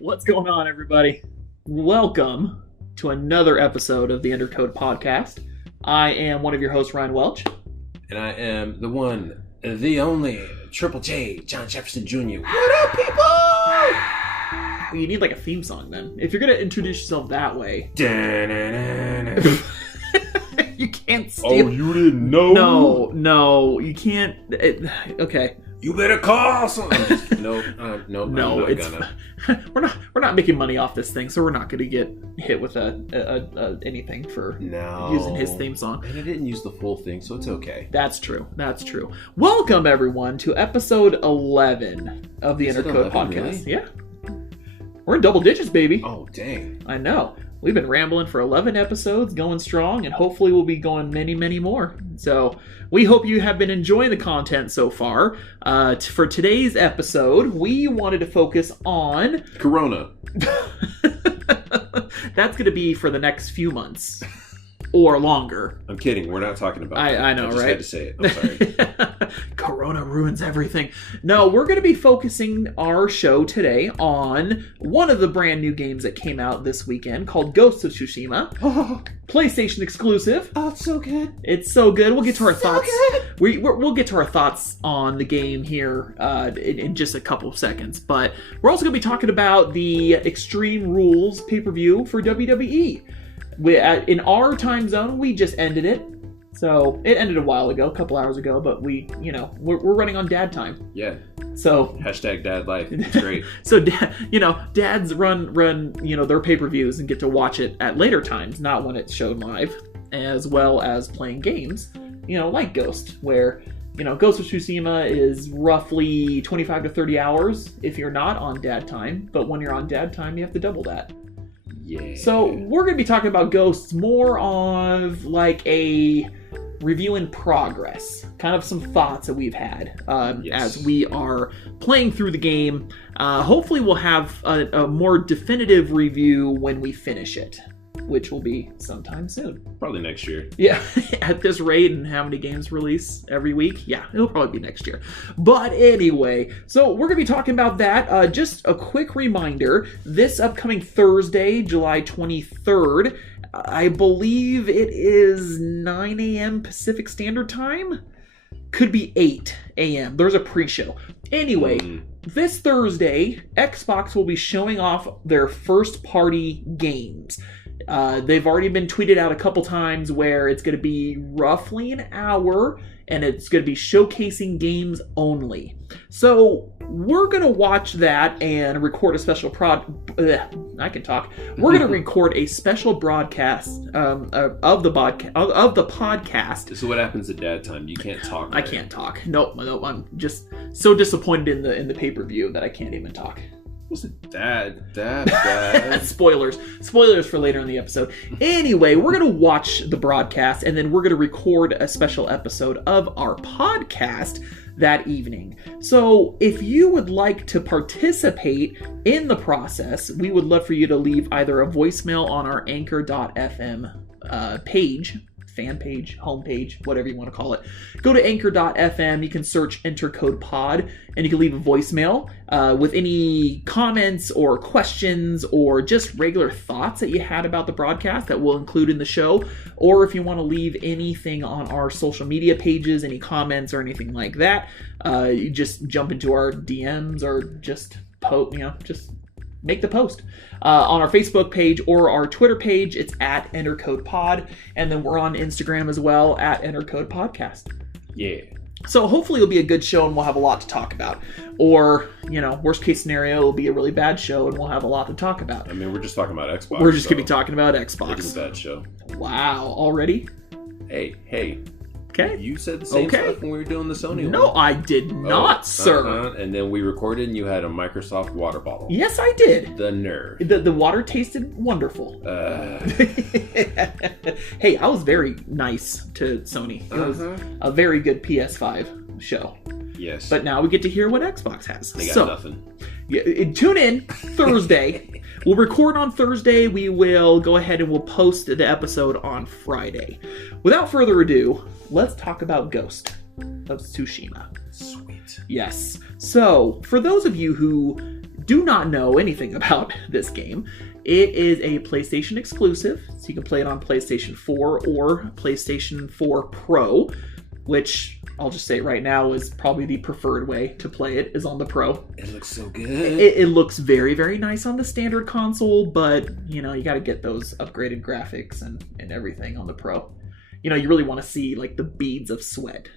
What's going on, everybody? Welcome to another episode of the Undercode Podcast. I am one of your hosts, Ryan Welch. And I am the one, the only, Triple J, John Jefferson Jr. What up, people? Well, you need like a theme song then. If you're going to introduce yourself that way. You can't steal. Oh, you didn't know? No, you can't. Okay. You better call something. No, it's we're not making money off this thing, so we're not going to get hit with anything for using his theme song. And I didn't use the full thing, so it's okay. That's true. Welcome everyone to episode 11 of the Undercode Podcast. Really? Yeah, we're in double digits, baby. Oh, dang! I know. We've been rambling for 11 episodes, going strong, and hopefully we'll be going many, many more. So we hope you have been enjoying the content so far. For today's episode, we wanted to focus on... Corona. That's going to be for the next few months. Or longer. I'm kidding. We're not talking about that. I know, I just right? had to say it. I'm sorry. Corona ruins everything. No, we're going to be focusing our show today on one of the brand new games that came out this weekend called Ghost of Tsushima. Oh, PlayStation exclusive. oh, it's so good. It's so good. We'll get to our thoughts. Good. We'll get to our thoughts on the game here in just a couple of seconds. But we're also going to be talking about the Extreme Rules pay-per-view for WWE. In our time zone, we just ended it. So it ended a while ago, a couple hours ago, but we're running on dad time. Yeah. So Hashtag dad life. It's great. So dads run their pay-per-views and get to watch it at later times, not when it's shown live, as well as playing games, like Ghost, where Ghost of Tsushima is roughly 25 to 30 hours if you're not on dad time, but when you're on dad time, you have to double that. Yeah. So we're going to be talking about Ghosts more of like a review in progress, kind of some thoughts that we've had as we are playing through the game. Hopefully we'll have a more definitive review when we finish it, which will be sometime soon. Probably next year. Yeah, at this rate and how many games release every week, yeah, it'll probably be next year. But anyway, so we're going to be talking about that. Just a quick reminder, this upcoming Thursday, July 23rd, I believe it is 9 a.m. Pacific Standard Time? Could be 8 a.m. There's a pre-show. Anyway, this Thursday, Xbox will be showing off their first-party games. They've already been tweeted out a couple times where it's going to be roughly an hour and it's going to be showcasing games only. So we're going to watch that and record a special We're going to record a special broadcast of the podcast. So what happens at dad time? You can't talk. Right? I can't talk. Nope. I'm just so disappointed in the pay-per-view that I can't even talk. Dad. Spoilers for later in the episode. Anyway, we're going to watch the broadcast and then we're going to record a special episode of our podcast that evening. So if you would like to participate in the process, we would love for you to leave either a voicemail on our anchor.fm page, fan page, homepage, whatever you want to call it. Go to anchor.fm, you can search enter code pod, and you can leave a voicemail with any comments or questions or just regular thoughts that you had about the broadcast that we'll include in the show. Or if you want to leave anything on our social media pages, any comments or anything like that, you just jump into our DMs or just just make the post on our Facebook page or our Twitter page. It's at EnterCodePod, and then we're on Instagram as well at EnterCodePodcast. Yeah. So hopefully it'll be a good show and we'll have a lot to talk about. Or, worst case scenario, it'll be a really bad show and we'll have a lot to talk about. I mean, we're just talking about Xbox. We're just going to be talking about Xbox. It's a bad show. Wow, already? Hey. Okay. You said the same stuff when we were doing the Sony one. No, I did not, sir. And then we recorded and you had a Microsoft water bottle. Yes, I did. The nerve. The water tasted wonderful. Hey, I was very nice to Sony. It was a very good PS5 show. Yes. But now we get to hear what Xbox has. They got nothing. Yeah, tune in Thursday. We'll record on Thursday. We will go ahead and we'll post the episode on Friday. Without further ado, let's talk about Ghost of Tsushima. Sweet. Yes. So, for those of you who do not know anything about this game, it is a PlayStation exclusive, so you can play it on PlayStation 4 or PlayStation 4 Pro, which I'll just say right now is probably the preferred way to play it, is on the Pro. It looks so good. It looks very, very nice on the standard console, but, you got to get those upgraded graphics and everything on the Pro. You really want to see, like, the beads of sweat.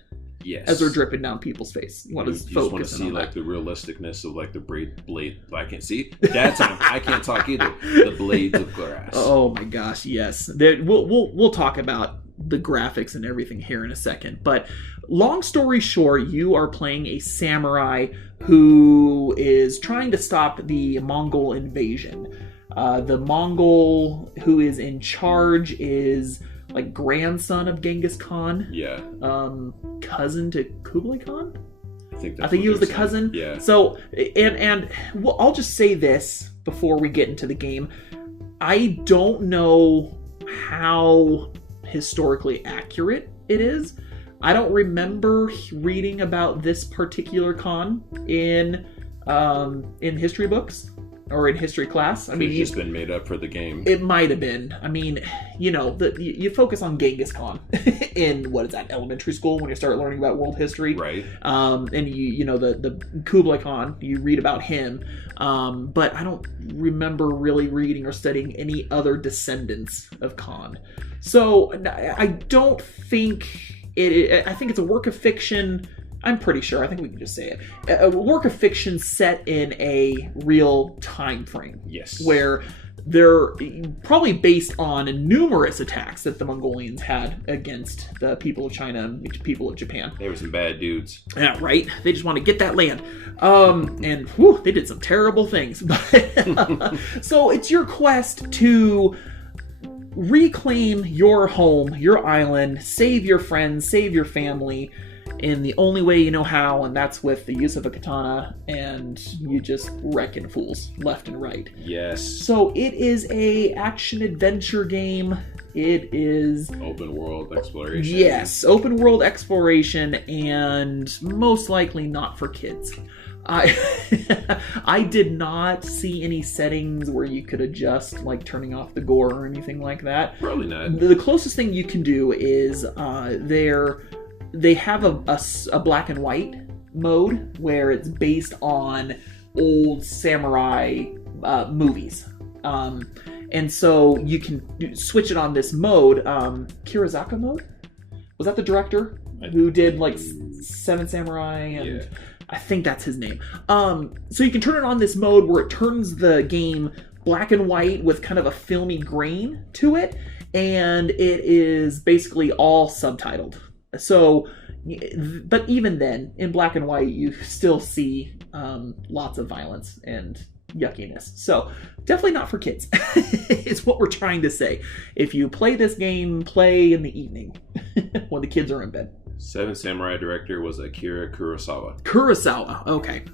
Yes. As they're dripping down people's face. You want to just want to see like the realisticness of like the blade. I can't see. That's I can't talk either. The blades of grass. Oh my gosh, yes. We'll talk about the graphics and everything here in a second. But long story short, you are playing a samurai who is trying to stop the Mongol invasion. The Mongol who is in charge is like grandson of Genghis Khan. Yeah. Cousin to Kublai Khan? I think he was the cousin. Yeah. So, and well, I'll just say this before we get into the game. I don't know how historically accurate it is. I don't remember reading about this particular Khan in history books. Or in history class. I mean, it's just been made up for the game. It might have been. I mean, you focus on Genghis Khan in elementary school when you start learning about world history, right? And the Kublai Khan, you read about him, but I don't remember really reading or studying any other descendants of Khan. So I don't think I think it's a work of fiction. I'm pretty sure. I think we can just say it. A work of fiction set in a real time frame. Yes. Where they're probably based on numerous attacks that the Mongolians had against the people of China and people of Japan. They were some bad dudes. Yeah, right? They just want to get that land. And they did some terrible things. So it's your quest to reclaim your home, your island, save your friends, save your family, in the only way you know how, and that's with the use of a katana, and you just wrecking fools left and right. Yes. So it is a action-adventure game. It is... open world exploration. Yes, open world exploration, and most likely not for kids. I did not see any settings where you could adjust, like turning off the gore or anything like that. Probably not. The closest thing you can do is they have a black and white mode where it's based on old samurai movies. And so you can switch it on this mode. Kurosawa mode? Was that the director who did like Seven Samurai? And yeah. I think that's his name. So you can turn it on this mode where it turns the game black and white with kind of a filmy grain to it. And it is basically all subtitled. So, but even then, in black and white, you still see lots of violence and yuckiness. So, definitely not for kids, is what we're trying to say. If you play this game, play in the evening when the kids are in bed. Seven Samurai director was Akira Kurosawa. Kurosawa, okay.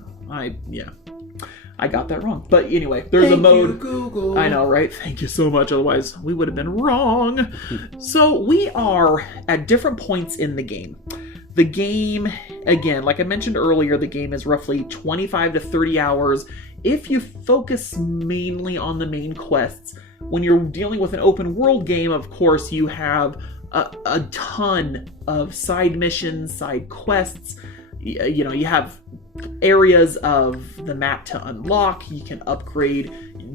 I got that wrong. But anyway, there's a mode. Thank you, Google. I know, right? Thank you so much. Otherwise, we would have been wrong. So we are at different points in the game. The game, again, like I mentioned earlier, the game is roughly 25 to 30 hours. If you focus mainly on the main quests, when you're dealing with an open world game, of course, you have a ton of side missions, side quests. You have areas of the map to unlock. You can upgrade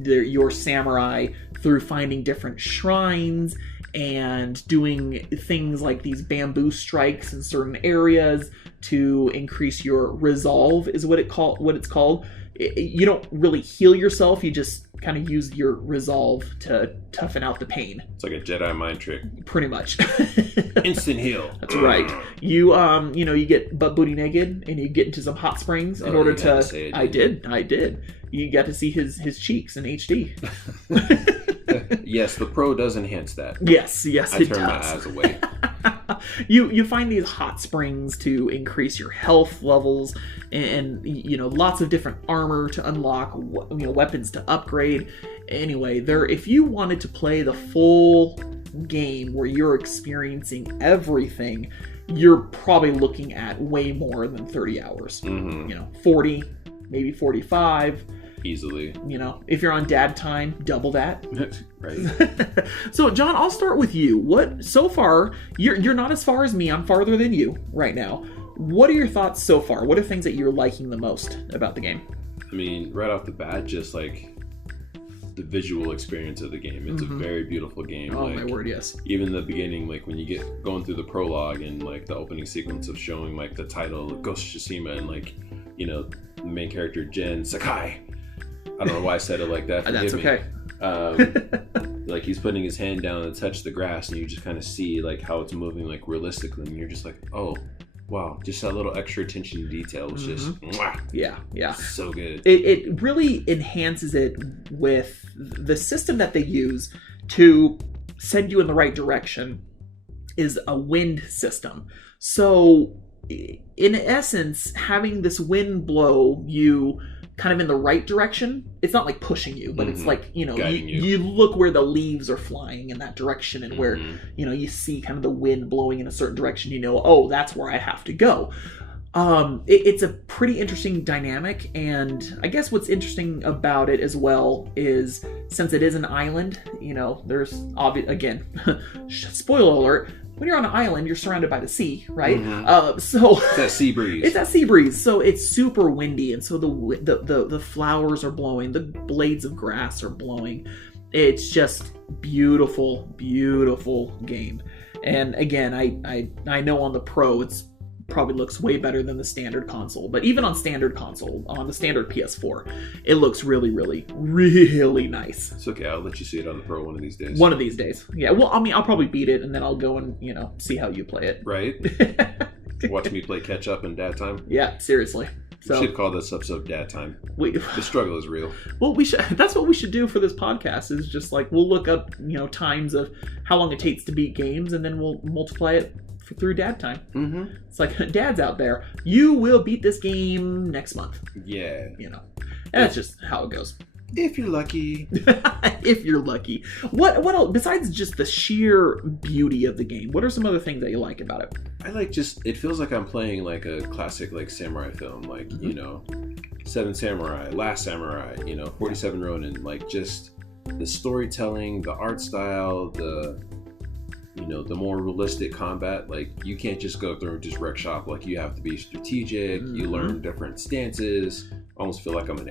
your samurai through finding different shrines and doing things like these bamboo strikes in certain areas to increase your resolve, is what it's called. You don't really heal yourself, you just kind of use your resolve to toughen out the pain. It's like a Jedi mind trick. Pretty much. Instant heal. That's right. You get butt booty naked and you get into some hot springs in order to... I did. You got to see his cheeks in HD. Yes, the Pro does enhance that. Yes, it does. I turn my eyes away. You find these hot springs to increase your health levels and lots of different armor to unlock, weapons to upgrade. Anyway, if you wanted to play the full game where you're experiencing everything, you're probably looking at way more than 30 hours. 40, maybe 45. Easily. You know, if you're on dad time, double that. Right. So, John, I'll start with you. What so far? You're not as far as me. I'm farther than you right now. What are your thoughts so far? What are things that you're liking the most about the game? I mean, right off the bat, just like the visual experience of the game. It's a very beautiful game. Oh, like, my word, yes. Even the beginning, like when you get going through the prologue and like the opening sequence of showing like the title Ghost of Tsushima and like, you know, the main character Jin Sakai. I don't know why I said it like that. That's okay. Like he's putting his hand down to touch the grass and you just kind of see like how it's moving like realistically and you're just like, oh, wow, just that little extra attention to detail was just mwah, yeah so good. It really enhances it with the system that they use to send you in the right direction is a wind system. So in essence, having this wind blow you kind of in the right direction, it's not like pushing you, but it's like, you know, you look where the leaves are flying in that direction and where, you know, you see kind of the wind blowing in a certain direction, you know, oh, that's where I have to go. It's a pretty interesting dynamic, and I guess what's interesting about it as well is since it is an island, you know, there's again, spoiler alert, when you're on an island, you're surrounded by the sea, right? So it's that sea breeze. It's that sea breeze. So it's super windy, and so the flowers are blowing, the blades of grass are blowing. It's just beautiful, beautiful game. And again, I know on the Pro, it's probably looks way better than the standard console, but even on standard console, on the standard PS4, it looks really, really, really nice. It's okay, I'll let you see it on the Pro one of these days. One of these days. Yeah, well, I mean, I'll probably beat it, and then I'll go and, you know, see how you play it. Right? Watch me play catch up in dad time. Yeah, seriously. So, we should call this episode Dad Time. The struggle is real. Well, that's what we should do for this podcast, is just like, we'll look up, you know, times of how long it takes to beat games, and then we'll multiply it through dad time. It's like, dads out there, you will beat this game next month. Yeah. You know, and that's just how it goes. If you're lucky. If you're lucky. What else, besides just the sheer beauty of the game, what are some other things that you like about it? I like just, it feels like I'm playing like a classic like samurai film, like, you know, Seven Samurai, Last Samurai, you know, 47 Ronin, like just the storytelling, the art style, you know, the more realistic combat. Like, you can't just go through and just wreck shop. Like, you have to be strategic. You learn different stances. I almost feel like I'm an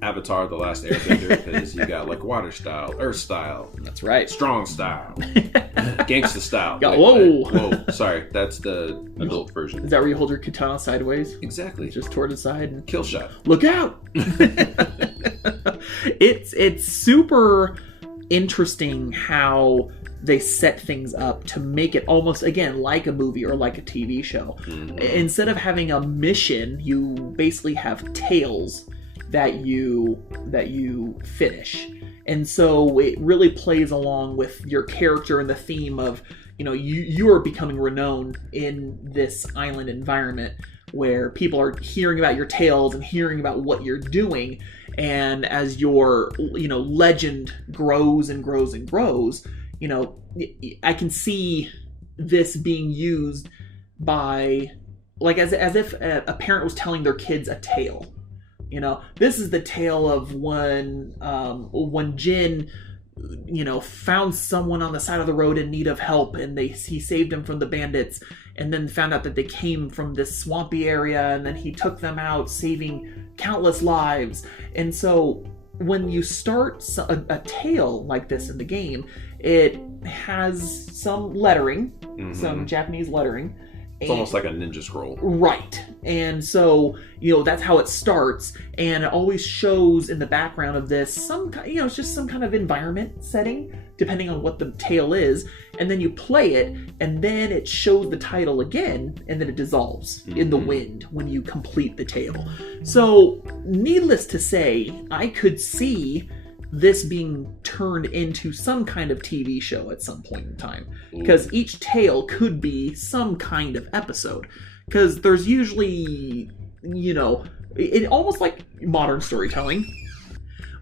Avatar, The Last Airbender, because you got like water style, earth style. That's right. Strong style. Gangsta style. Yeah, whoa. Sorry. That's the adult version. Is that where you hold your katana sideways? Exactly. Just toward the side and kill shot. Look out. It's super interesting how they set things up to make it almost, again, like a movie or like a TV show. Instead of having a mission, you basically have tales that you finish. And so it really plays along with your character and the theme of, you know, you are becoming renowned in this island environment where people are hearing about your tales and hearing about what you're doing. And as your, you know, legend grows and grows and grows, you know, I can see this being used by, like, as if a parent was telling their kids a tale. You know, this is the tale of when Jin, you know, found someone on the side of the road in need of help, and he saved him from the bandits, and then found out that they came from this swampy area, and then he took them out, saving countless lives. And so when you start a tale like this in the game, it has some lettering, some Japanese lettering. It's almost like a ninja scroll. Right. And so, you know, that's how it starts. And it always shows in the background of this it's just some kind of environment setting, depending on what the tale is. And then you play it, and then it shows the title again, and then it dissolves in the wind when you complete the tale. So, needless to say, I could see this being turned into some kind of TV show at some point in time, because each tale could be some kind of episode, because there's usually, you know, it almost like modern storytelling,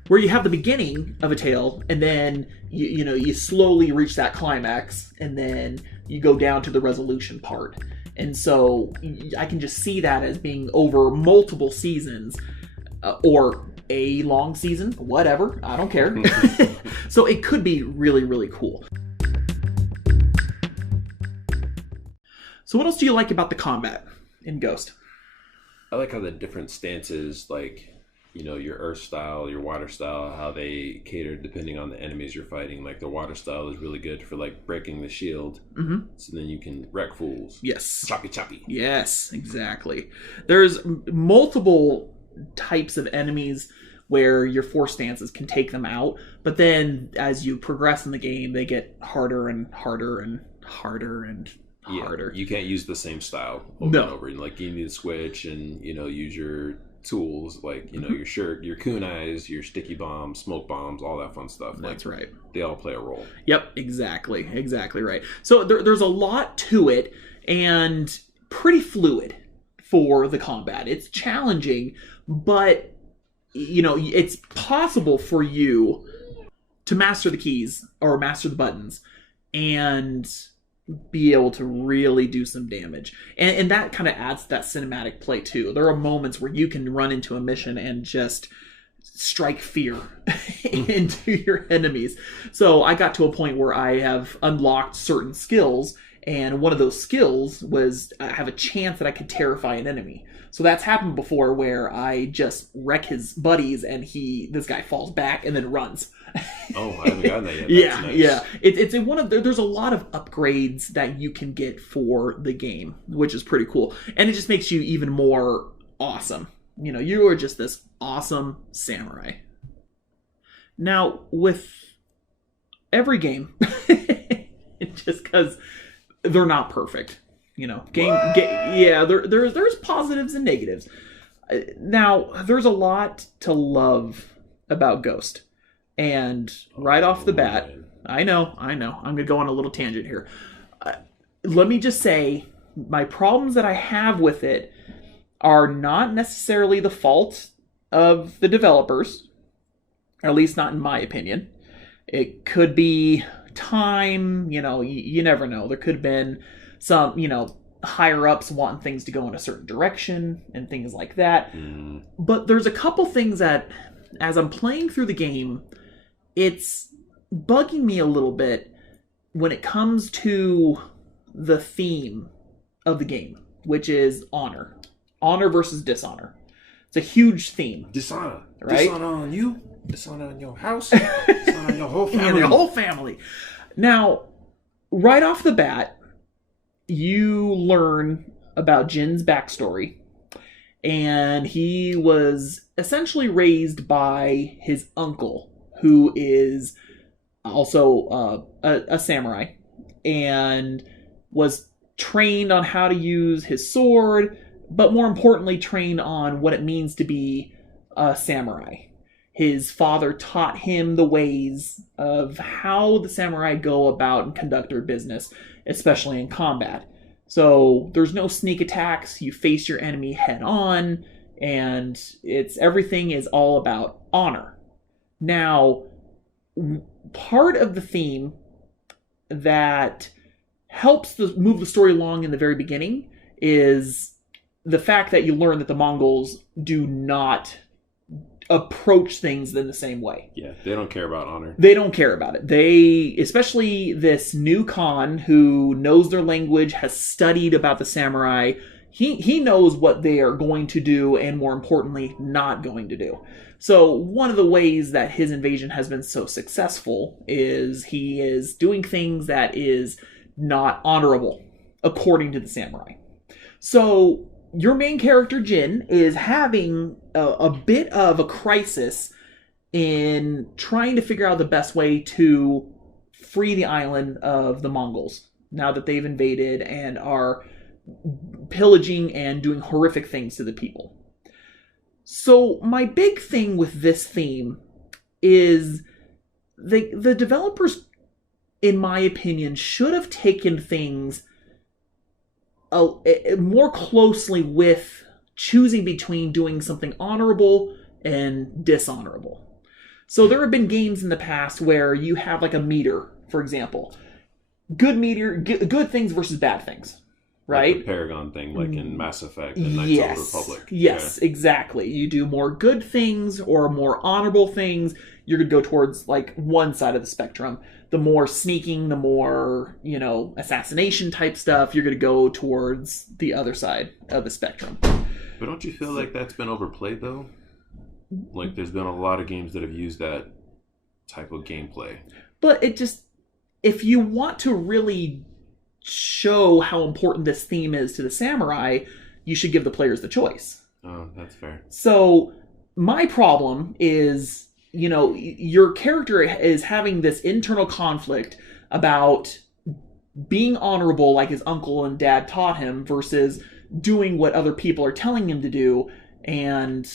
where you have the beginning of a tale, and then you slowly reach that climax, and then you go down to the resolution part. And so I can just see that as being over multiple seasons, or a long season, whatever, I don't care. So it could be really, really cool. So what else do you like about the combat in Ghost? I like how the different stances, like, your earth style, your water style, how they cater depending on the enemies you're fighting. Like the water style is really good for like breaking the shield. Mm-hmm. So then you can wreck fools. Yes. Choppy. Yes, exactly. There's multiple types of enemies where your force stances can take them out. But then as you progress in the game, they get harder and harder and harder and harder. You can't use the same style over and over. Like you need to switch and, use your tools, like your shirt, your kunais, your sticky bombs, smoke bombs, all that fun stuff. That's right. They all play a role. Yep, exactly right. So there's a lot to it and pretty fluid for the combat. It's challenging, but it's possible for you to master the keys or master the buttons and be able to really do some damage. And that kind of adds to that cinematic play too. There are moments where you can run into a mission and just strike fear into your enemies. So I got to a point where I have unlocked certain skills, and one of those skills was I have a chance that I could terrify an enemy. So that's happened before where I just wreck his buddies and this guy falls back and then runs. Oh, I haven't gotten that yet. That's nice. Yeah. It's one of there's a lot of upgrades that you can get for the game, which is pretty cool. And it just makes you even more awesome. You are just this awesome samurai. Now, with every game, just because they're not perfect, there's positives and negatives. Now, there's a lot to love about Ghost. And right off the bat, I know, I'm going to go on a little tangent here. Let me just say, my problems that I have with it are not necessarily the fault of the developers, or at least not in my opinion. It could be time, you never know. There could have been some, higher ups wanting things to go in a certain direction and things like that. But there's a couple things that, as I'm playing through the game, it's bugging me a little bit when it comes to the theme of the game, which is honor. Honor versus dishonor. It's a huge theme. Dishonor. Right? Dishonor on you. Dishonor on your house. Dishonor on your whole family. And your whole family. Now, right off the bat, you learn about Jin's backstory. And he was essentially raised by his uncle, who is also a samurai, and was trained on how to use his sword, but more importantly, trained on what it means to be a samurai. His father taught him the ways of how the samurai go about and conduct their business, especially in combat. So there's no sneak attacks, you face your enemy head on, and everything is all about honor. Now, part of the theme that helps move the story along in the very beginning is the fact that you learn that the Mongols do not approach things in the same way. Yeah, they don't care about honor. They don't care about it. They, especially this new Khan who knows their language, has studied about the samurai, he knows what they are going to do and, more importantly, not going to do. So one of the ways that his invasion has been so successful is he is doing things that is not honorable, according to the samurai. So your main character, Jin, is having a bit of a crisis in trying to figure out the best way to free the island of the Mongols, now that they've invaded and are pillaging and doing horrific things to the people. So my big thing with this theme is the developers, in my opinion, should have taken things more closely with choosing between doing something honorable and dishonorable. So there have been games in the past where you have like a meter, for example. Good meter, good things versus bad things. right? Like the Paragon thing, like in Mass Effect and Knights of the Republic. Yes, exactly. You do more good things or more honorable things, you're going to go towards like one side of the spectrum. The more sneaking, the more, assassination type stuff, you're going to go towards the other side of the spectrum. But don't you feel like that's been overplayed though? Like there's been a lot of games that have used that type of gameplay. But if you want to really show how important this theme is to the samurai, you should give the players the choice. Oh, that's fair. So my problem is, your character is having this internal conflict about being honorable like his uncle and dad taught him versus doing what other people are telling him to do, and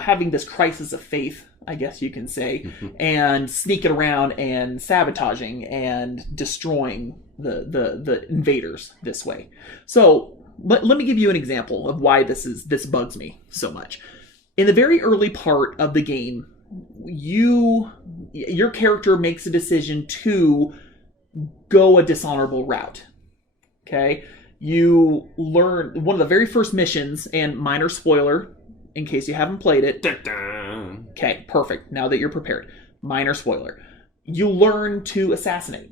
having this crisis of faith, I guess you can say, and sneaking around and sabotaging and destroying the invaders this way. So let me give you an example of why this bugs me so much. In the very early part of the game, your character makes a decision to go a dishonorable route. Okay? You learn one of the very first missions, and minor spoiler in case you haven't played it. Okay, perfect. Now that you're prepared. Minor spoiler. You learn to assassinate.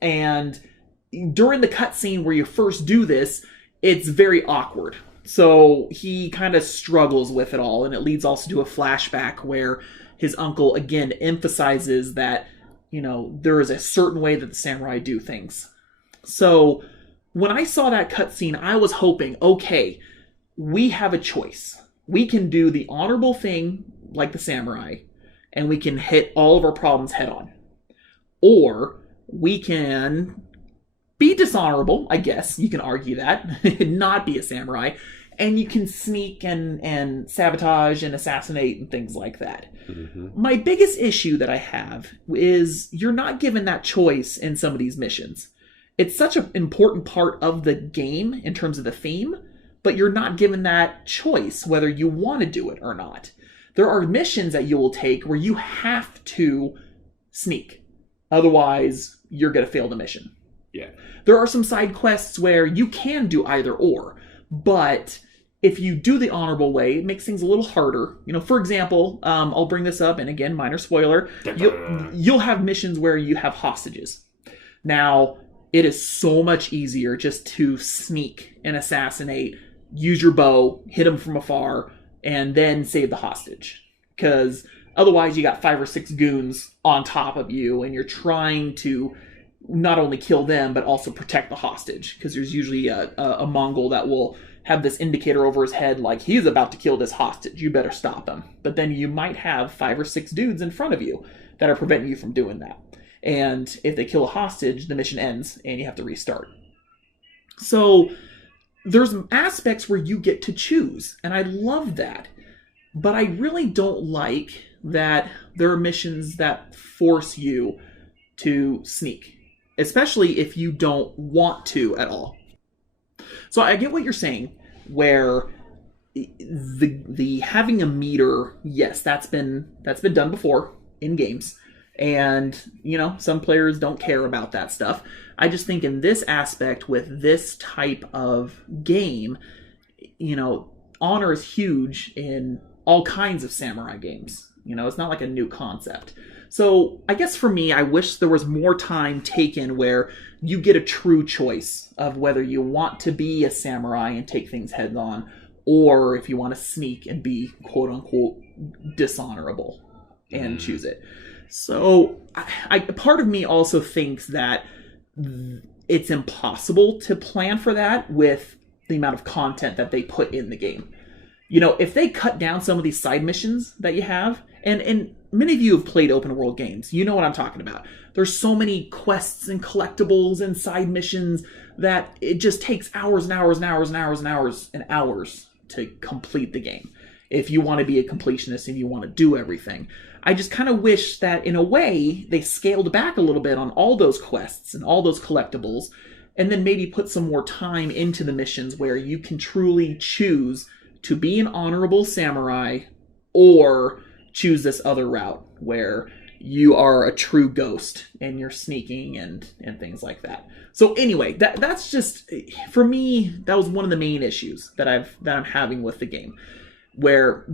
And during the cutscene where you first do this, it's very awkward. So he kind of struggles with it all, and it leads also to a flashback where his uncle again emphasizes that, there is a certain way that the samurai do things. So when I saw that cutscene, I was hoping, okay, we have a choice. We can do the honorable thing like the samurai, and we can hit all of our problems head on. Or we can be dishonorable, I guess you can argue that, not be a samurai, and you can sneak and sabotage and assassinate and things like that. Mm-hmm. My biggest issue that I have is you're not given that choice in some of these missions. It's such an important part of the game in terms of the theme, but you're not given that choice whether you want to do it or not. There are missions that you will take where you have to sneak. Otherwise, you're going to fail the mission. Yeah. There are some side quests where you can do either or, but if you do the honorable way, it makes things a little harder. For example, I'll bring this up, and again, minor spoiler, you'll have missions where you have hostages. Now, it is so much easier just to sneak and assassinate, use your bow, hit them from afar, and then save the hostage. Because otherwise you got 5 or 6 goons on top of you, and you're trying to not only kill them, but also protect the hostage. Because there's usually a Mongol that will have this indicator over his head like, he's about to kill this hostage, you better stop him. But then you might have 5 or 6 dudes in front of you that are preventing you from doing that. And if they kill a hostage, the mission ends and you have to restart. So there's aspects where you get to choose, and I love that. But I really don't like that there are missions that force you to sneak, especially if you don't want to at all. So I get what you're saying, where the having a meter, yes, that's been done before in games. And, some players don't care about that stuff. I just think in this aspect, with this type of game, honor is huge in all kinds of samurai games. It's not like a new concept. So I guess for me, I wish there was more time taken where you get a true choice of whether you want to be a samurai and take things head on, or if you want to sneak and be quote unquote dishonorable and choose it. So part of me also thinks that it's impossible to plan for that with the amount of content that they put in the game. If they cut down some of these side missions that you have, and many of you have played open world games, you know what I'm talking about. There's so many quests and collectibles and side missions that it just takes hours and hours and hours and hours and hours and hours to complete the game. If you want to be a completionist and you want to do everything. I just kind of wish that, in a way, they scaled back a little bit on all those quests and all those collectibles, and then maybe put some more time into the missions where you can truly choose to be an honorable samurai or choose this other route where you are a true ghost and you're sneaking and things like that. So anyway, that's just, for me, that was one of the main issues that I'm having with the game, where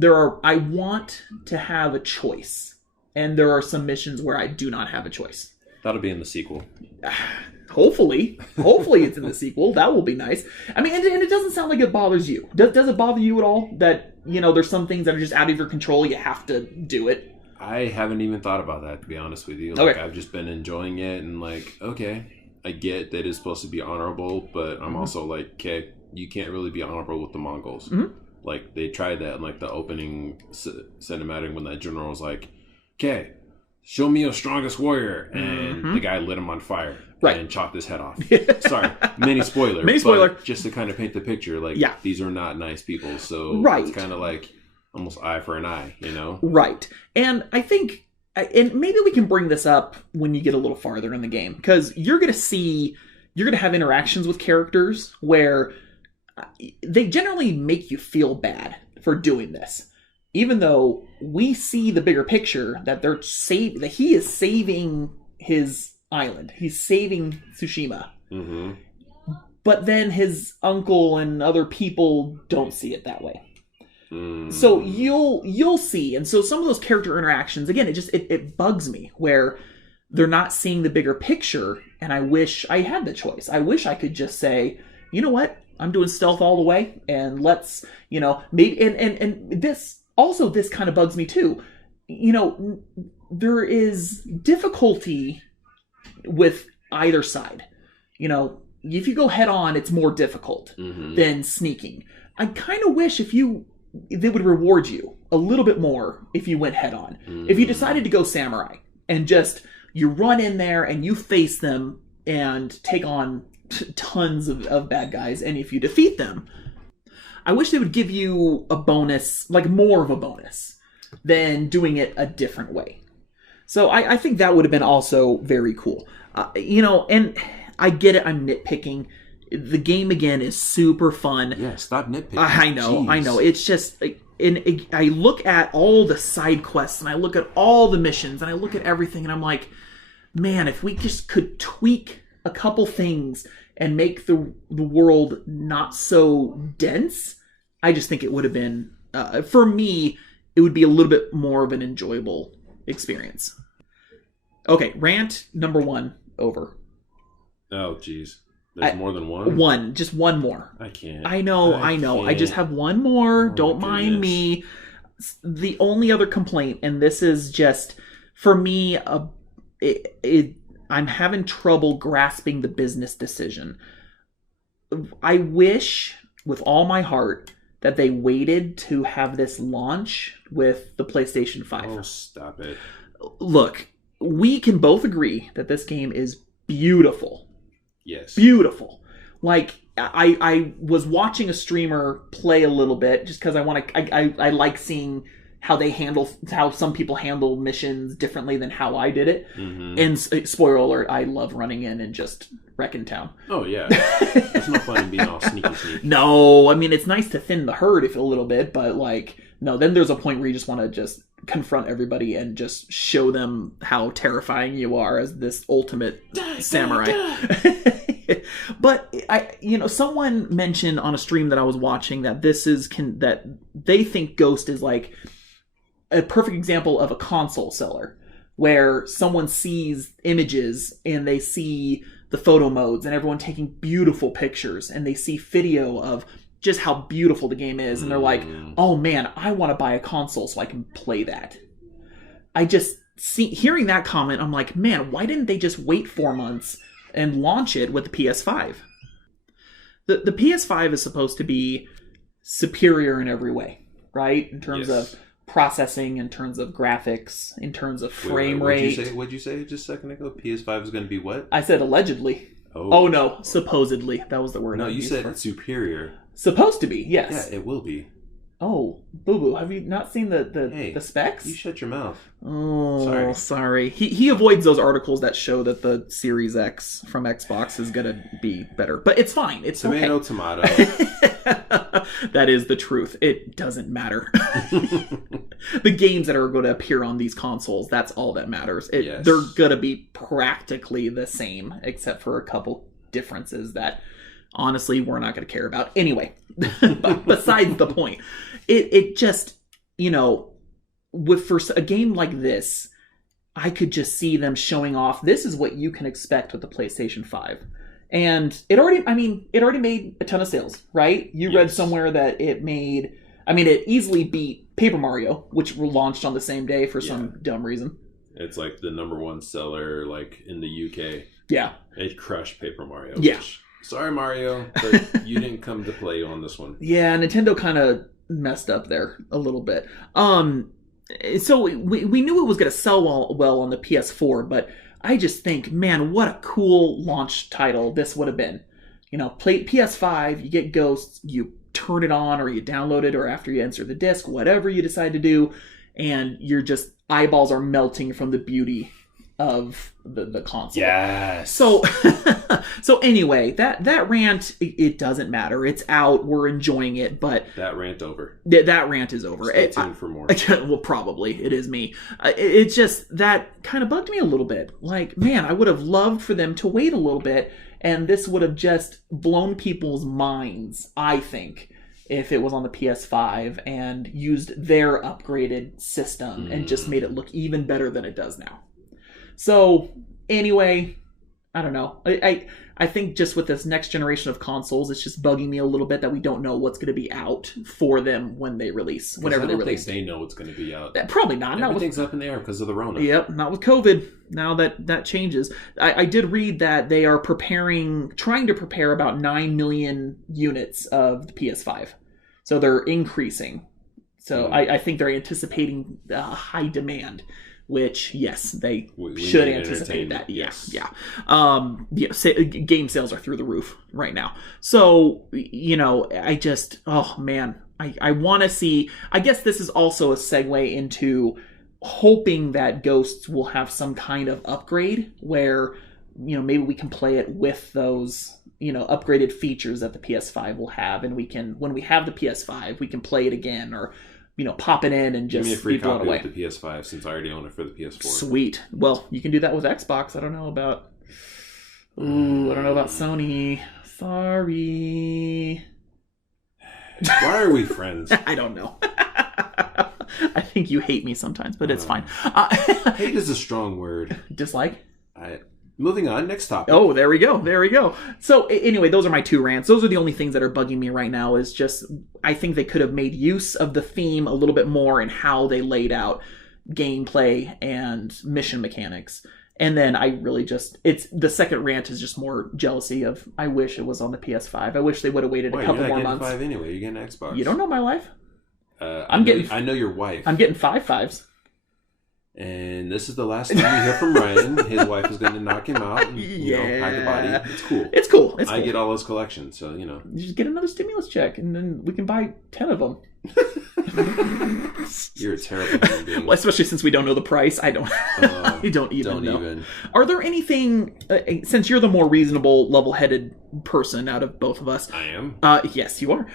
I want to have a choice, and there are some missions where I do not have a choice. That'll be in the sequel. Hopefully it's in the sequel. That will be nice. I mean, and it doesn't sound like it bothers you. Does it bother you at all that, there's some things that are just out of your control, you have to do it? I haven't even thought about that, to be honest with you. Like, okay. I've just been enjoying it, and like, okay, I get that it's supposed to be honorable, but I'm also like, okay, you can't really be honorable with the Mongols. Like, they tried that in like the opening cinematic when that general was like, okay, show me your strongest warrior, and the guy lit him on fire and chopped his head off. Sorry, mini spoiler. But just to kind of paint the picture, like, these are not nice people, so it's kind of like almost eye for an eye, Right. And I think, and maybe we can bring this up when you get a little farther in the game, because you're going to have interactions with characters where they generally make you feel bad for doing this. Even though we see the bigger picture that that he is saving his island. He's saving Tsushima. But then his uncle and other people don't see it that way. So you'll see. And so some of those character interactions, again, it bugs me where they're not seeing the bigger picture, and I wish I had the choice. I wish I could just say, you know what? I'm doing stealth all the way, and let's, maybe and this kind of bugs me too. There is difficulty with either side. If you go head on, it's more difficult than sneaking. I kind of wish they would reward you a little bit more if you went head on. If you decided to go samurai and just, you run in there and you face them and take on tons of bad guys, and if you defeat them, I wish they would give you a bonus, like more of a bonus, than doing it a different way. So I think that would have been also very cool. And I get it, I'm nitpicking. The game, again, is super fun. Yeah, stop nitpicking. I know. It's just, I look at all the side quests, and I look at all the missions, and I look at everything, and I'm like, man, if we just could tweak a couple things and make the world not so dense, I just think it would have been, for me, it would be a little bit more of an enjoyable experience. Okay, rant number 1, over. Oh, jeez. There's more than one? Just one more. I can't. I know. I just have one more. Don't mind me. The only other complaint, and this is just, for me, I'm having trouble grasping the business decision. I wish, with all my heart, that they waited to have this launch with the PlayStation 5. Oh, stop it. Look, we can both agree that this game is beautiful. Yes. Beautiful. Like, I was watching a streamer play a little bit just because I like seeing how some people handle missions differently than how I did it. And spoiler alert, I love running in and just wrecking town. Oh, yeah. There's no fun in being all sneaky. No, I mean, it's nice to thin the herd a little bit, but like, no, then there's a point where you just want to just confront everybody and just show them how terrifying you are as this ultimate samurai. But someone mentioned on a stream that I was watching that that they think Ghost is like a perfect example of a console seller, where someone sees images and they see the photo modes and everyone taking beautiful pictures, and they see video of just how beautiful the game is, and they're like, oh man, I want to buy a console so I can play that. I just hearing that comment, I'm like, man, why didn't they just wait 4 months and launch it with the PS5? The PS5 is supposed to be superior in every way, right? In terms of processing, in terms of graphics, in terms of frame rate. What'd you say just a second ago? PS5 is going to be what? I said allegedly. Oh no, supposedly. That was the word. No, you said it's superior. Supposed to be, yes. Yeah, it will be. Oh, Boo Boo, have you not seen Hey, the specs? You shut your mouth. Oh, sorry. He avoids those articles that show that the Series X from Xbox is gonna be better, but it's fine. It's tomato, okay. tomato. That is the truth. It doesn't matter. The games that are going to appear on these consoles, that's all that matters. Yes. They're going to be practically the same, except for a couple differences that, honestly, we're not going to care about. Anyway, besides the point, it just, for a game like this, I could just see them showing off, this is what you can expect with the PlayStation 5. And it already made a ton of sales, right? You read somewhere that it easily beat Paper Mario, which were launched on the same day for some dumb reason. It's like the number one seller, like in the UK. Yeah. It crushed Paper Mario. Yeah. Sorry, Mario, but you didn't come to play on this one. Yeah, Nintendo kind of messed up there a little bit. So we knew it was going to sell well on the PS4, but I just think, man, what a cool launch title this would have been. Play PS5, you get Ghosts, you turn it on or you download it or after you insert the disc, whatever you decide to do, and you're just, eyeballs are melting from the beauty of the console. Yes. So anyway, that rant, it doesn't matter. It's out. We're enjoying it, but that rant over. That rant is over. Stay tuned for more. Well, probably it is me. It's just that kind of bugged me a little bit. Like, man, I would have loved for them to wait a little bit, and this would have just blown people's minds, I think, if it was on the PS5 and used their upgraded system and just made it look even better than it does now. So, anyway, I don't know. I think just with this next generation of consoles, it's just bugging me a little bit that we don't know what's going to be out for them when they release, whenever they release. Think they know what's going to be out. Probably not. Everything's up in the air because of the Rona. Yep, not with COVID. Now that changes. I did read that they are trying to prepare about 9 million units of the PS5. So they're increasing. So I think they're anticipating high demand. Which, yes, they should anticipate that. Yes. Yeah. Game sales are through the roof right now. So, I just, oh man, I want to see, I guess this is also a segue into hoping that Ghosts will have some kind of upgrade where, maybe we can play it with those, upgraded features that the PS5 will have. And when we have the PS5, we can play it again or, pop it in and just be blown away. Give me a free copy of the PS5 since I already own it for the PS4. Sweet. Well, you can do that with Xbox. I don't know about Sony. Sorry. Why are we friends? I don't know. I think you hate me sometimes, but it's fine. Hate is a strong word. Dislike? Moving on, next topic. Oh, there we go. So anyway, those are my two rants. Those are the only things that are bugging me right now is just, I think they could have made use of the theme a little bit more in how they laid out gameplay and mission mechanics. And then I really the second rant is just more jealousy of, I wish it was on the PS5. I wish they would have waited a couple more months. You're not getting 5 anyway. You're getting Xbox. You don't know my life. I know your wife. I'm getting 5 5s. And this is the last time you hear from Ryan. His wife is going to knock him out and hide the body. It's cool. I get all his collections, so You just get another stimulus check, and then we can buy 10 of them. You're a terrible human being. Well, especially since we don't know the price. I don't. I don't even know. Are there anything? Since you're the more reasonable, level-headed person out of both of us, I am. Yes, you are.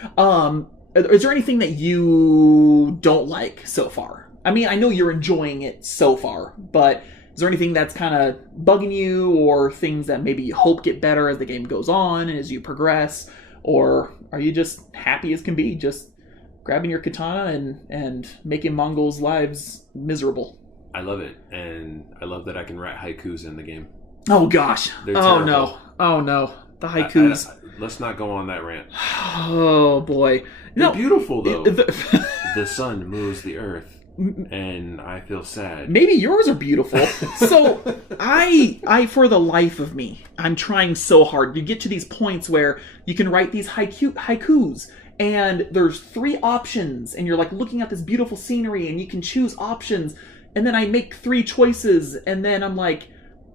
Is there anything that you don't like so far? I mean, I know you're enjoying it so far, but is there anything that's kind of bugging you or things that maybe you hope get better as the game goes on and as you progress? Or are you just happy as can be, just grabbing your katana and making Mongols' lives miserable? I love it, and I love that I can write haikus in the game. Oh, gosh. They're terrible. Oh, no. The haikus. Let's not go on that rant. Oh, boy. They're beautiful, though. The sun moves the earth. And I feel sad. Maybe yours are beautiful. So I for the life of me, I'm trying so hard. You get to these points where you can write these haikus and there's 3 options and you're like looking at this beautiful scenery and you can choose options. And then I make 3 choices and then I'm like,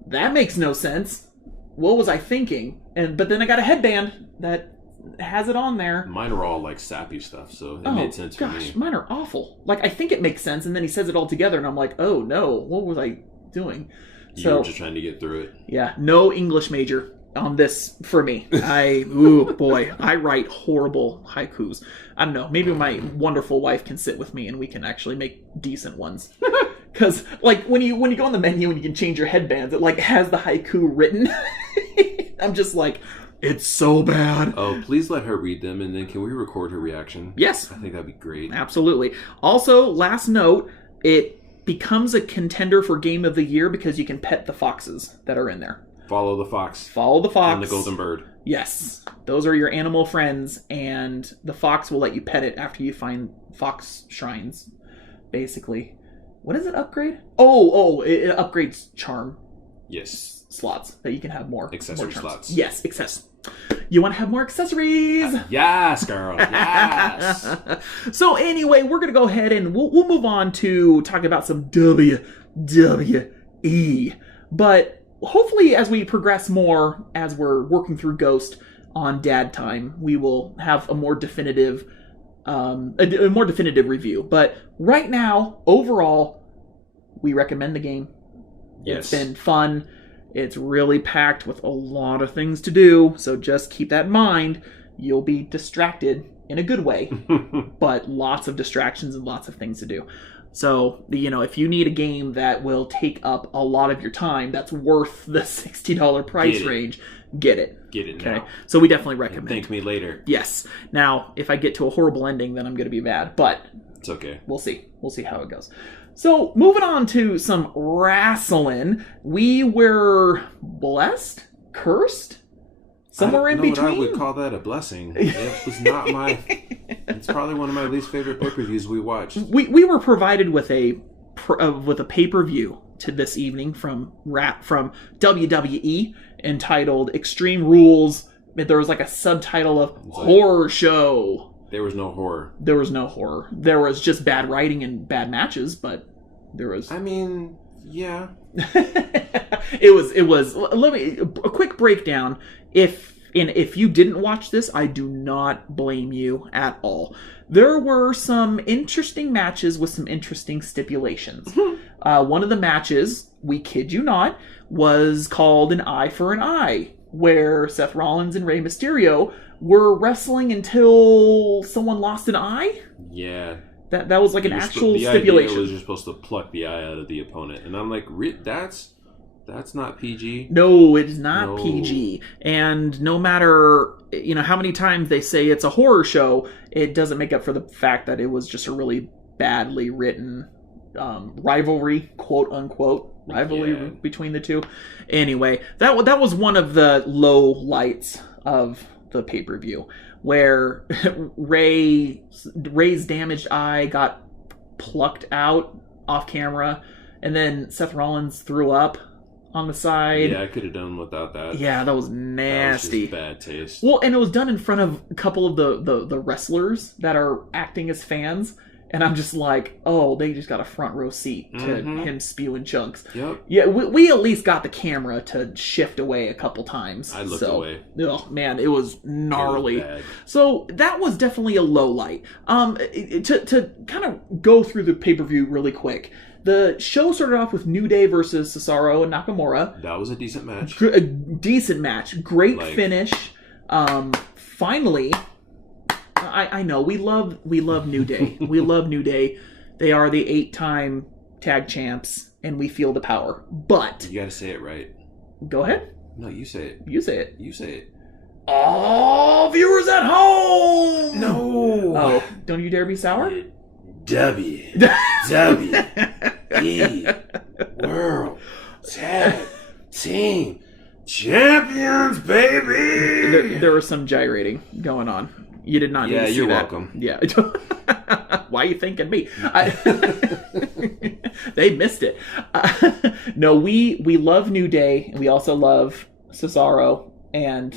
that makes no sense. What was I thinking? But then I got a headband that has it on there. Mine are all like sappy stuff, so it made sense for me. Mine are awful. Like, I think it makes sense, and then he says it all together, and I'm like, oh no, what was I doing? You were just trying to get through it. Yeah, no English major on this for me. I write horrible haikus. I don't know, maybe my wonderful wife can sit with me and we can actually make decent ones. Because, like, when you go on the menu and you can change your headbands, it, like, has the haiku written. I'm just like, it's so bad. Oh, please let her read them, and then can we record her reaction? Yes. I think that'd be great. Absolutely. Also, last note, it becomes a contender for Game of the Year because you can pet the foxes that are in there. Follow the fox. Follow the fox. And the golden bird. Yes. Those are your animal friends, and the fox will let you pet it after you find fox shrines, basically. What does it upgrade? It upgrades charm. Yes. Slots that you can have more. Accessory more slots. Yes, You want to have more accessories? Yes, girl. Yes. So anyway, we're going to go ahead and we'll move on to talk about some WWE. But hopefully as we progress more, as we're working through Ghost on Dad Time, we will have a more definitive review. But right now, overall, we recommend the game. Yes. It's been fun. It's really packed with a lot of things to do, so just keep that in mind. You'll be distracted in a good way, but lots of distractions and lots of things to do. So, if you need a game that will take up a lot of your time, that's worth the $60 price range, get it. Get it now. So we definitely recommend. And thank me later. Yes. Now, if I get to a horrible ending, then I'm going to be mad, but it's okay. We'll see. We'll see how it goes. So, moving on to some wrestling, we were blessed? Cursed? Somewhere in between? I would call that a blessing. It was not my... It's probably one of my least favorite pay-per-views we watched. We were provided with a pay-per-view to this evening from WWE entitled Extreme Rules. There was like a subtitle of Horror Show. There was no horror. There was no horror. There was just bad writing and bad matches, but there was... I mean, yeah. It was... Let me... A quick breakdown. If you didn't watch this, I do not blame you at all. There were some interesting matches with some interesting stipulations. One of the matches, we kid you not, was called an eye for an eye, where Seth Rollins and Rey Mysterio were wrestling until someone lost an eye? Yeah. That was like an actual stipulation. The idea was you're supposed to pluck the eye out of the opponent. And I'm like, that's not PG. No, it is not PG. And no matter, how many times they say it's a horror show, it doesn't make up for the fact that it was just a really badly written rivalry, quote unquote, between the two. Anyway, that was one of the low lights of the pay-per-view, where Ray's damaged eye got plucked out off camera, and then Seth Rollins threw up on the side. Yeah, I could have done without that. Yeah, that was nasty. That was just bad taste. Well, and it was done in front of a couple of the wrestlers that are acting as fans. And I'm just like, oh, they just got a front row seat to him spewing chunks. Yep. Yeah, we at least got the camera to shift away a couple times. I looked away. Oh, man, it was gnarly. It was bad. So that was definitely a low light. To kind of go through the pay-per-view really quick, the show started off with New Day versus Cesaro and Nakamura. That was a decent match. A decent match. Great finish. Finally... I know we love New Day. We love New Day. They are the 8-time tag champs, and we feel the power. But you gotta say it right. Go ahead. No, you say it. You say it. You say it. All viewers at home. No. Oh, don't you dare be sour. WWE World Tag Team Champions, baby. There was some gyrating going on. You did not need to see that. Yeah, you're welcome. Yeah. Why are you thanking me? They missed it. No, we love New Day, and we also love Cesaro and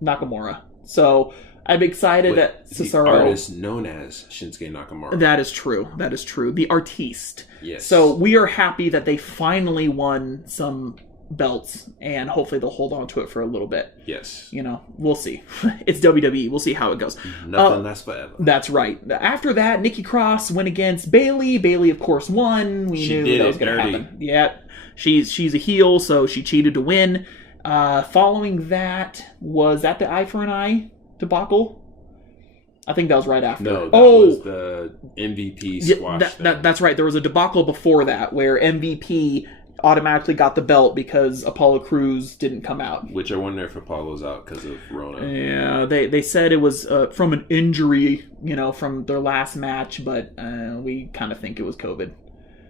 Nakamura. So I'm excited that Cesaro... The artist known as Shinsuke Nakamura. That is true. The artiste. Yes. So we are happy that they finally won some belts, and hopefully they'll hold on to it for a little bit. Yes. You know, we'll see. It's WWE. We'll see how it goes. Nothing lasts forever. That's right. After that, Nikki Cross went against Bayley. Bayley, of course, won. We knew that was going to happen. Yeah. She's a heel, so she cheated to win. Following that, was that the eye for an eye debacle? I think that was right after. No, that was the MVP squash. That's right. There was a debacle before that where MVP automatically got the belt because Apollo Crews didn't come out. Which I wonder if Apollo's out because of Rona. Yeah, they said it was from an injury, from their last match, but we kind of think it was COVID.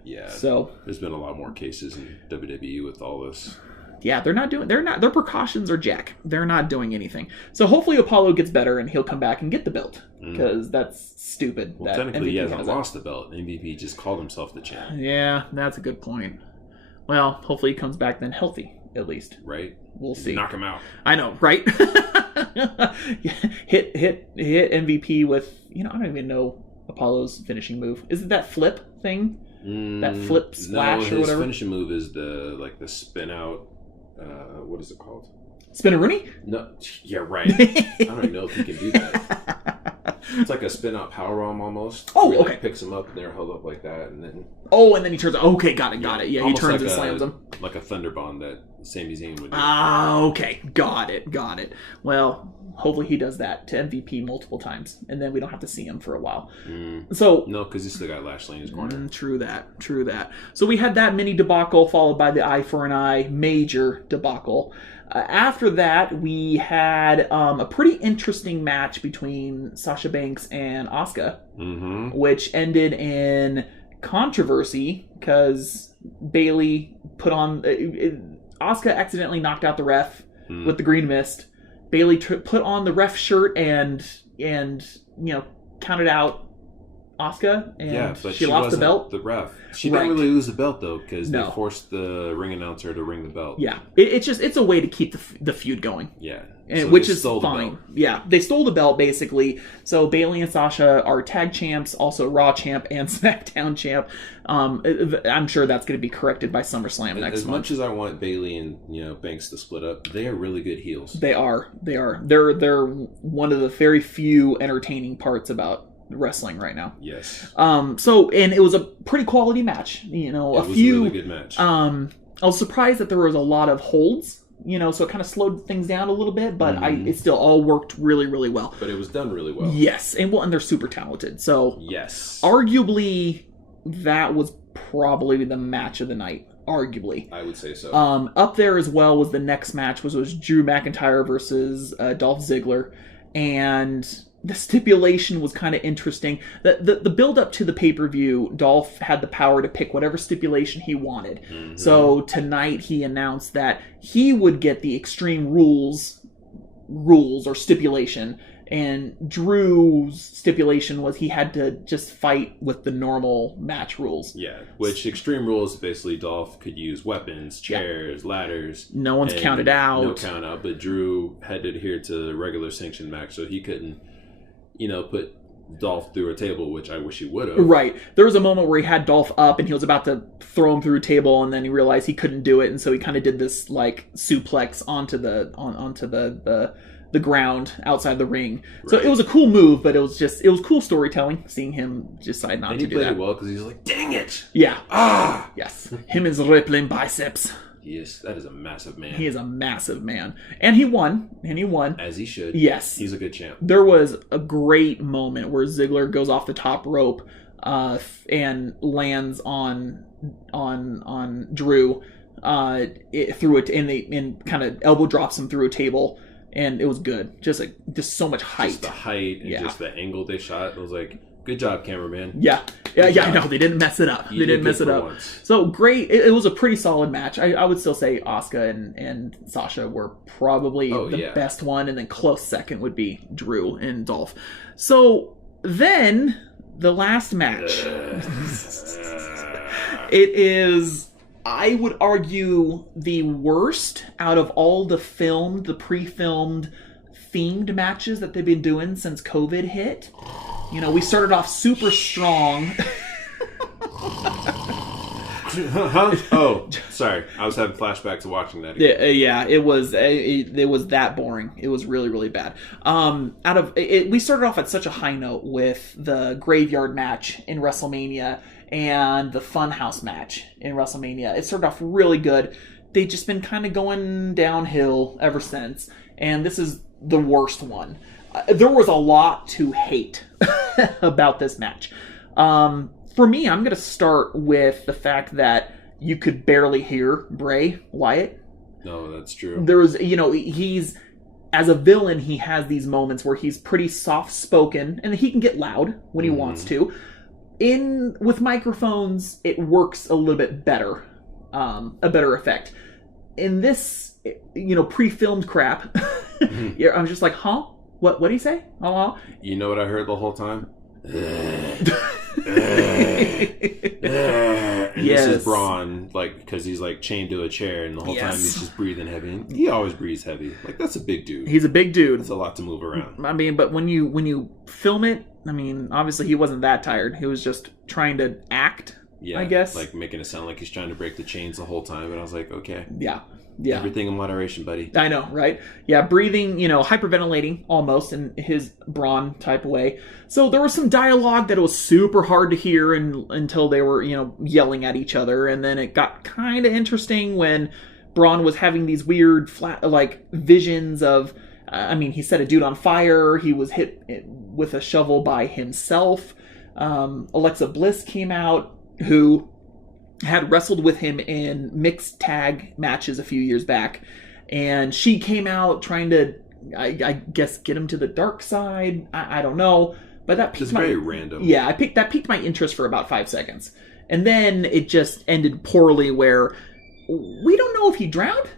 Yeah. So there's been a lot more cases in WWE with all this. Yeah, their precautions are jack. They're not doing anything. So hopefully Apollo gets better and he'll come back and get the belt, because that's stupid. Well, technically he hasn't lost the belt. MVP just called himself the champ. Yeah, that's a good point. Well, hopefully he comes back then healthy, at least. Right? We'll see. Knock him out. I know, right? hit MVP with, I don't even know Apollo's finishing move. Is it that flip thing? That flip splash or whatever? His finishing move is the spin out. What is it called? Spin-a-rooney? No, yeah, right. I don't even know if he can do that. It's like a spin-out powerbomb almost. Oh, okay. okay. Picks him up and they're held up like that, and then. Oh, and then he turns. Okay, got it. Yeah, he turns and slams him like a thunderbomb that Sami Zayn would do. Ah, okay, got it. Well, hopefully he does that to MVP multiple times, and then we don't have to see him for a while. So no, because he's still got Lashley in his corner. True that. So we had that mini debacle followed by the eye for an eye major debacle. After that, we had a pretty interesting match between Sasha Banks and Asuka, which ended in controversy because Bayley put on... Asuka accidentally knocked out the ref with the green mist. Bayley put on the ref shirt and counted out Asuka, and but she lost the belt. The ref. She didn't really lose the belt though, because they forced the ring announcer to ring the belt. Yeah, it's a way to keep the feud going. Yeah, and, which is fine. Yeah, they stole the belt basically. So Bayley and Sasha are tag champs, also Raw champ and SmackDown champ. I'm sure that's going to be corrected by SummerSlam next month. As much as I want Bayley and Banks to split up, they are really good heels. They are. They're one of the very few entertaining parts about wrestling right now. Yes. So it was a pretty quality match. It was a really good match. I was surprised that there was a lot of holds. So it kind of slowed things down a little bit, but it still all worked really, really well. But it was done really well. Yes, and they're super talented. So yes, arguably that was probably the match of the night. Arguably, I would say so. Up there as well was the next match, was Drew McIntyre versus Dolph Ziggler, and the stipulation was kind of interesting. The build up to the pay-per-view, Dolph had the power to pick whatever stipulation he wanted. So tonight he announced that he would get the Extreme Rules or stipulation, and Drew's stipulation was he had to just fight with the normal match rules. Yeah, which Extreme Rules basically Dolph could use weapons, chairs, ladders. No one's counted out. No count out, but Drew had to adhere to the regular sanctioned match, so he couldn't put Dolph through a table, which I wish he would have. Right. There was a moment where he had Dolph up and he was about to throw him through a table, and then he realized he couldn't do it, and so he kind of did this like suplex onto the ground outside the ring. Right. So it was a cool move, but it was cool storytelling, seeing him decide not to do that. And he played it well because he was like, dang it! Yeah. Ah! Yes. Him and his rippling biceps. Yes, that is a massive man. He is a massive man. And he won. As he should. Yes. He's a good champ. There was a great moment where Ziggler goes off the top rope and lands on Drew through it, and kind of elbow drops him through a table. And it was good. Just so much height. Just the height and just the angle they shot. It was like, good job, cameraman. Yeah, I know. They didn't mess it up. Once. So great. It was a pretty solid match. I would still say Asuka and Sasha were probably the best one, and then close second would be Drew and Dolph. So then the last match. It is, I would argue, the worst out of all the pre-filmed themed matches that they've been doing since COVID hit. We started off super strong. Huh? Oh, sorry. I was having flashbacks to watching that again. Yeah, it was that boring. It was really, really bad. We started off at such a high note with the graveyard match in WrestleMania and the Funhouse match in WrestleMania. It started off really good. They've just been kind of going downhill ever since, and this is the worst one. There was a lot to hate about this match. For me, I'm going to start with the fact that you could barely hear Bray Wyatt. No, that's true. There was, he's, as a villain, he has these moments where he's pretty soft-spoken, and he can get loud when he wants to. With microphones, it works a little bit better, a better effect. In this, pre-filmed crap, I was just like, huh? What did he say? Oh, you know what I heard the whole time? Yes. This is Braun, because he's chained to a chair, and the whole time he's just breathing heavy. And he always breathes heavy. That's a big dude. He's a big dude. It's a lot to move around. I mean, but when you film it, obviously he wasn't that tired. He was just trying to act. Yeah, I guess making it sound like he's trying to break the chains the whole time. And I was like, okay, yeah. Everything in moderation, buddy. I know, right? Yeah, breathing, hyperventilating almost in his Braun type way. So there was some dialogue that was super hard to hear until they were, yelling at each other. And then it got kind of interesting when Braun was having these weird visions of, he set a dude on fire. He was hit with a shovel by himself. Alexa Bliss came out, who had wrestled with him in mixed tag matches a few years back, and she came out trying to, I guess, get him to the dark side. I don't know, but that piqued very random. Yeah, that piqued my interest for about 5 seconds, and then it just ended poorly. Where we don't know if he drowned.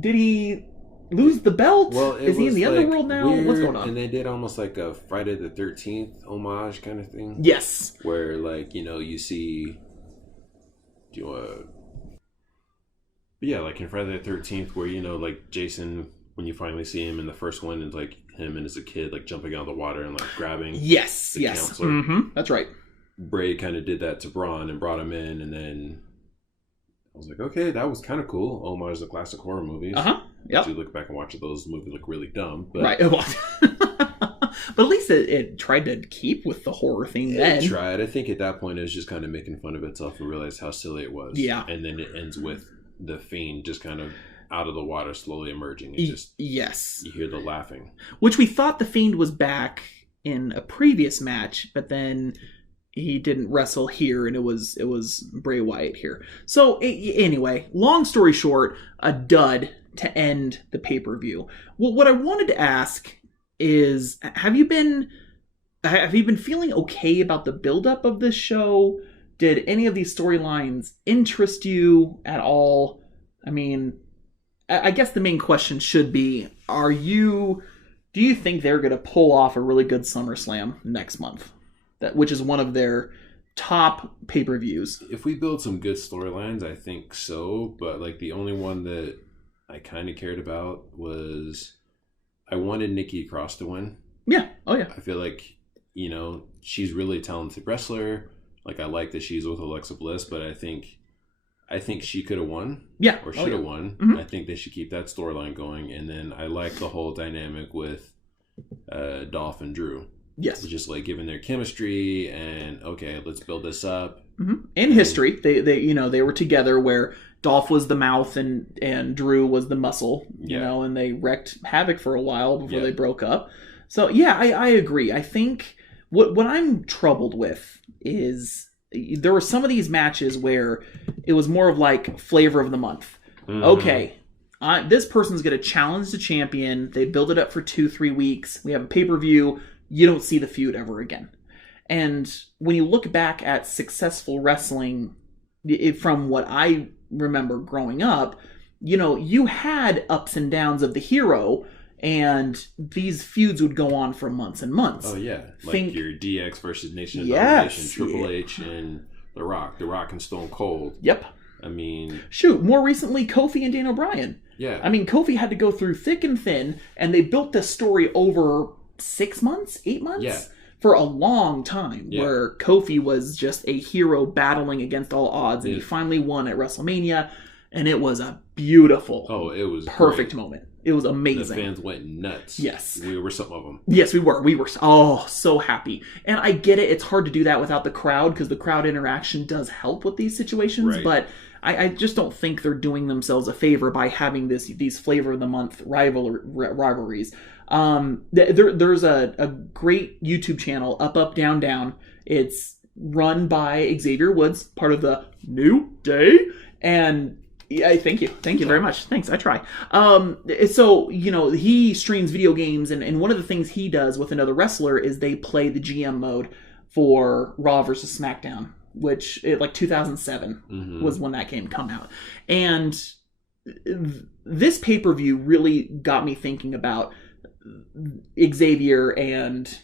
Did he lose the belt? Well, is he in the underworld now? Weird, what's going on? And they did almost like a Friday the 13th homage kind of thing. Yes, where you see. In Friday the 13th, where Jason, when you finally see him in the first one, and him and as a kid jumping out of the water and grabbing the counselor. Mm-hmm. That's right. Bray kind of did that to Braun and brought him in, and then I was like, okay, that was kind of cool. Homage to classic horror movies. Yep. You look back and watch it, those movies look really dumb, but right. But at least it tried to keep with the horror theme then. It tried. I think at that point it was just kind of making fun of itself and realized how silly it was. Yeah. And then it ends with the Fiend just kind of out of the water slowly emerging. And yes. You hear the laughing. Which we thought the Fiend was back in a previous match, but then he didn't wrestle here, and it was Bray Wyatt here. So anyway, long story short, a dud to end the pay-per-view. Well, what I wanted to ask is, have you been feeling okay about the buildup of this show? Did any of these storylines interest you at all? I guess the main question should be, do you think they're going to pull off a really good SummerSlam next month? Which is one of their top pay-per-views. If we build some good storylines, I think so. But the only one that I kind of cared about was I wanted Nikki Cross to win. Yeah. Oh, yeah. I feel she's really a talented wrestler. I like that she's with Alexa Bliss, but I think she could have won. Yeah. Or should have won. Mm-hmm. I think they should keep that storyline going. And then I like the whole dynamic with Dolph and Drew. Yes. It's just giving their chemistry and, okay, let's build this up. Mm-hmm. In history, they were together where Dolph was the mouth and Drew was the muscle, and they wreaked havoc for a while before they broke up. So, yeah, I agree. I think what I'm troubled with is there were some of these matches where it was more of flavor of the month. Mm-hmm. Okay, this person's going to challenge the champion. They build it up for 2-3 weeks. We have a pay-per-view. You don't see the feud ever again. And when you look back at successful wrestling, from what I remember growing up, you had ups and downs of the hero, and these feuds would go on for months and months. Oh, yeah. Your DX versus Nation of Domination, Triple H and The Rock and Stone Cold. Yep. Shoot, more recently, Kofi and Daniel Bryan. Yeah. Kofi had to go through thick and thin, and they built this story over 6 months, 8 months. Yeah. for a long time, where Kofi was just a hero battling against all odds, and he finally won at WrestleMania, and it was a beautiful, it was perfect great. moment. It was amazing. The fans went nuts. Yes. We were some of them. Yes, we were. We were so happy. And I get it. It's hard to do that without the crowd, because the crowd interaction does help with these situations. Right. But I just don't think they're doing themselves a favor by having these flavor of the month rivalries. There's a great YouTube channel, Up, Down, Down. It's run by Xavier Woods, part of the New Day. And yeah, thank you very much. Thanks, I try. So, he streams video games, and one of the things he does with another wrestler is they play the GM mode for Raw versus SmackDown, which, 2007 was when that game come out. And this pay-per-view really got me thinking about Xavier and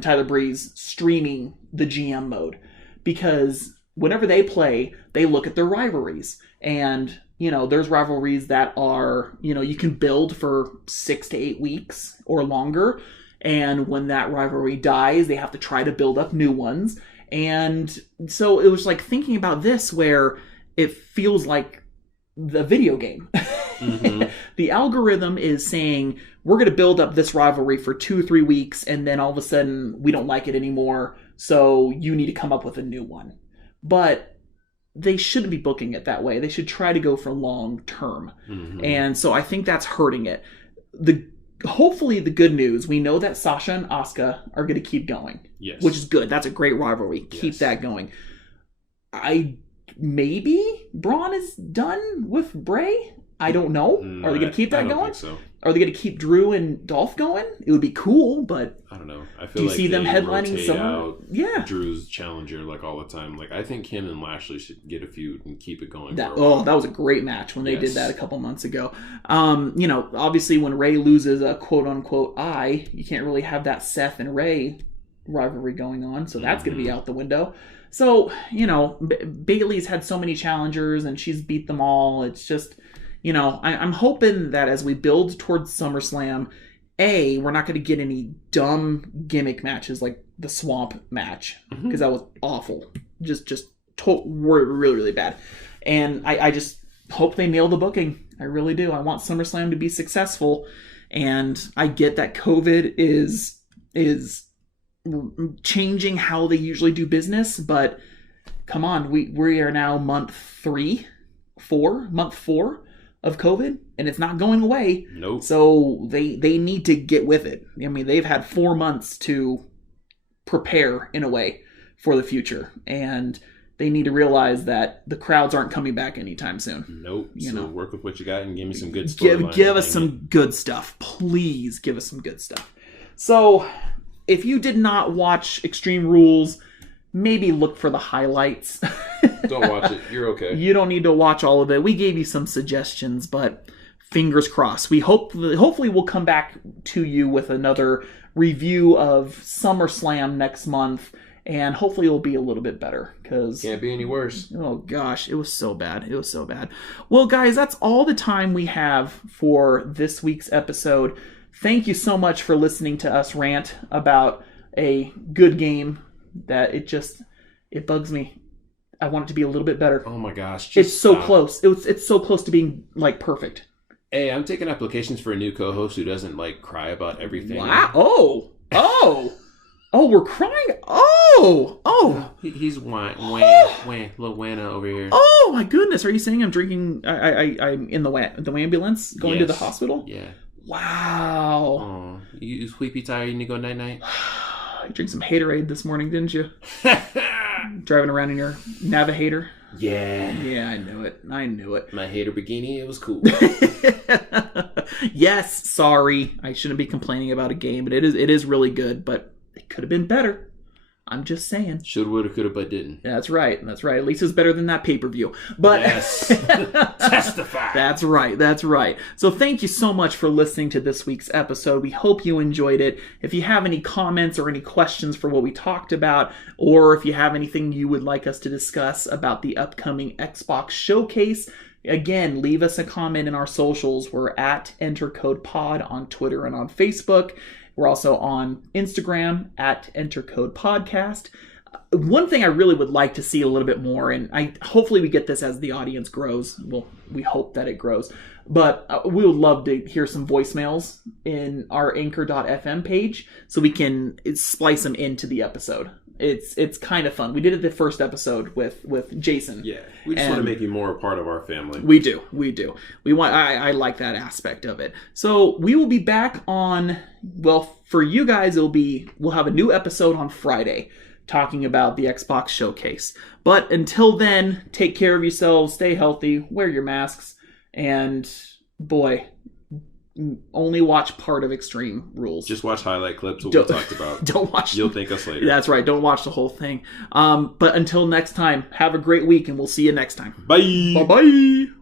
Tyler Breeze streaming the GM mode, because whenever they play, they look at their rivalries. And, there's rivalries that are, you can build for 6 to 8 weeks or longer. And when that rivalry dies, they have to try to build up new ones. And so it was like thinking about this, where it feels like the video game. The algorithm is saying, we're going to build up this rivalry for 2 or 3 weeks, and then all of a sudden we don't like it anymore. So you need to come up with a new one. But they shouldn't be booking it that way. They should try to go for long term. And so I think that's hurting it. Hopefully the good news, we know that Sasha and Asuka are going to keep going. Yes. Which is good. That's a great rivalry. Yes. Keep that going. Maybe Braun is done with Bray? I don't know. Are they going to keep that going? I don't think so. Are they going to keep Drew and Dolph going? It would be cool, but I don't know. I feel do you see them headlining somewhere? Yeah, Drew's challenger all the time. I think him and Lashley should get a feud and keep it going. That was a great match when they did that a couple months ago. Obviously when Ray loses a quote unquote eye, you can't really have that Seth and Ray rivalry going on, so that's going to be out the window. So Bayley's had so many challengers and she's beat them all. It's just, I'm hoping that as we build towards SummerSlam, we're not going to get any dumb gimmick matches like the Swamp match, because that was awful. Really, really bad. And I just hope they nail the booking. I really do. I want SummerSlam to be successful. And I get that COVID is changing how they usually do business, but come on, we are now month 4 of COVID, and it's not going away. Nope. So they need to get with it. I mean, they've had 4 months to prepare in a way for the future, and they need to realize that the crowds aren't coming back anytime soon. Nope. Work with what you got and give me some good stuff. Give us some good stuff. Please give us some good stuff. So if you did not watch Extreme Rules, maybe look for the highlights. Don't watch it. You're okay. You don't need to watch all of it. We gave you some suggestions, but fingers crossed. We hopefully we'll come back to you with another review of SummerSlam next month, and hopefully it'll be a little bit better, because can't be any worse. Oh gosh, it was so bad. It was so bad. Well, guys, that's all the time we have for this week's episode. Thank you so much for listening to us rant about a good game that it bugs me. I want it to be a little bit better. Oh my gosh. It's so close. It's so close to being purfect. Hey, I'm taking applications for a new co-host who doesn't cry about everything. Wow. Oh, we're crying. Oh. He's little Wana over here. Oh my goodness. Are you saying I'm drinking? I'm in the ambulance going to the hospital? Yeah. Wow. Oh, you sleepy tired? You need to go night-night? You drank some Haterade this morning, didn't you? Driving around in your Navigator? Yeah. Yeah, I knew it. My hater bikini, it was cool. Yes, sorry. I shouldn't be complaining about a game, but it is really good, but it could have been better. I'm just saying. Should, woulda, coulda, but didn't. That's right. At least it's better than that pay-per-view. But yes. Testify. That's right. So thank you so much for listening to this week's episode. We hope you enjoyed it. If you have any comments or any questions for what we talked about, or if you have anything you would like us to discuss about the upcoming Xbox Showcase, again, leave us a comment in our socials. We're at EnterCodePod on Twitter and on Facebook. We're also on Instagram at EnterCodePodcast. One thing I really would like to see a little bit more, and hopefully we get this as the audience grows. Well, we hope that it grows. But we would love to hear some voicemails in our Anchor.fm page so we can splice them into the episode. It's kind of fun. We did it the first episode with Jason. Yeah, we just want to make you more a part of our family. We do. We want. I like that aspect of it. So we will be back on. Well, for you guys, we'll have a new episode on Friday talking about the Xbox Showcase. But until then, take care of yourselves. Stay healthy. Wear your masks. And boy, only watch part of Extreme Rules. Just watch highlight clips of what we talked about. Don't watch. You'll thank us later. That's right. Don't watch the whole thing. But until next time, have a great week, and we'll see you next time. Bye. Bye-bye.